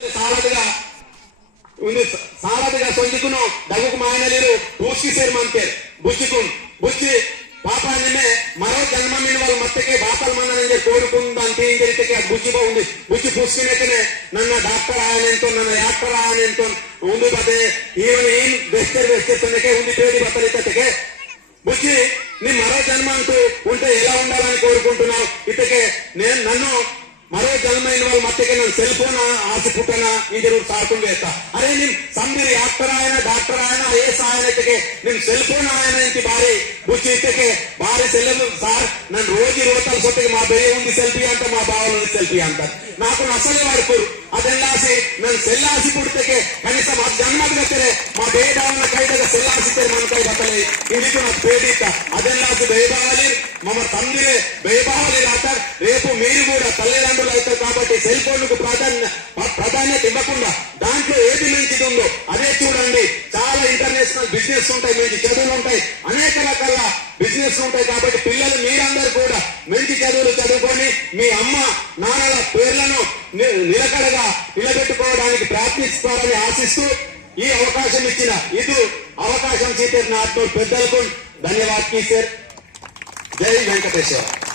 ಸಾಲದಿಗ ಒಂದು ಸಾಲದಿಗ ಸೊಂದಿಕುನು ದಗುಕು ಮಾಯನಲಿರು ತೂಸಿ ಸೇರ್ ಮಂತೆ బుచ్చికున్ బుచ్చి పాపాన్ని మరో జన్మ మీద వాళ్ళ మత్తకే బాపల మందని కోరుకుందాం తీయించే అది బుచ్చి బాగుంది బుచ్చి పుష్కినైతేనే నన్న డాక్టర్ ఆయనంతో నన్న యాక్టర్ ఆయనంతో ఉంది బదే ఈవెన్ ఏం వెస్టర్ వెస్టర్కే ఉంది పేడి బత్తలితకే బుచ్చి నీ మరో జన్మ అంటూ ఉంటే ఎలా ఉండాలని కోరుకుంటున్నావు ఇతకే నేను నన్ను ಮರೇ ಜನ್ಮ ಎನ್ನುವ ಮಟ್ಟಿಗೆ ನಾನು ಸೆಲ್ ಫೋನ್ ಆಸೆ ಪುಟ್ಟನ ಇದ್ರು ಸಾಕೊಂಡು ಅಂತ ಅರೆ ನಿಮ್ ಸಣ್ಣ ಯಾಕ್ಟರ್ ಆಯನ ಡಾಕ್ಟರ್ ಆಯನ ಐ ಎಸ್ ಆಯನ ಇಟ್ಟಕ್ಕೆ ನಿಮ್ ಸೆಲ್ ಫೋನ್ ಆಯನ ಇಂತಿ ಬಾರಿ ಬುಚ್ಚಿ ಇಟ್ಟಕ್ಕೆ ಬಾರಿ ಸೆಲ್ సార్ నన్ను రోజు ఇరవై నాలుగు కొత్తగా మా బెయ్య ఉంది సెల్ఫీ అంట మా బావల ఉంది సెల్ఫీ అంట నాకు అసలే వాడుకోరు ಅದೆಲ್ಲಾಸಿ ನನ್ನ ಸೆಲ್ಲಾಸಿ ಬಿಡ್ತಕ್ಕೆ ಕನಿಷ್ಠ ಮತ್ ಜನ್ಮದ ಗತ್ತರೆ ಮಾ ಬೇಡವನ ಕೈದಾಗ ಸೆಲ್ಲಾಸಿತ್ತರೆ ನನ್ನ ಕೈ ಬತ್ತಲೆ ಇದಕ್ಕೆ ನಾವು ಬೇಡಿತ ಅದೆಲ್ಲಾಸಿ ಬೇಬಾಲಿ ಮಮ್ಮ ತಂದಿರೆ ಬೇಬಾಲಿ రాక రేపు మీరు కూడా తల్లిదండ్రులు కాబట్టి సెల్ ఫోన్కు ప్రాధాన్యత ఇవ్వకుండా దాంట్లో ఏది మంచిది ఉందో అదే చూడండి. చాలా ఇంటర్నేషనల్ బిజినెస్ ఉంటాయి మంచి చదువులు ఉంటాయి. అనేక రకాల బిజినెస్ ఉంటాయి కాబట్టి పిల్లలు మీరందరూ కూడా మంచి చదువులు చదువుకొని మీ అమ్మ నాన్నల పేర్లను నిలకడగా నిలబెట్టుకోవడానికి ప్రయత్నిస్తారని ఆశిస్తూ ఈ అవకాశం ఇచ్చిన ఇది అవకాశం చేసిన ఆత్మ పెద్దలకు ధన్యవాదాలు సార్. జై వెంకటేశ్వర.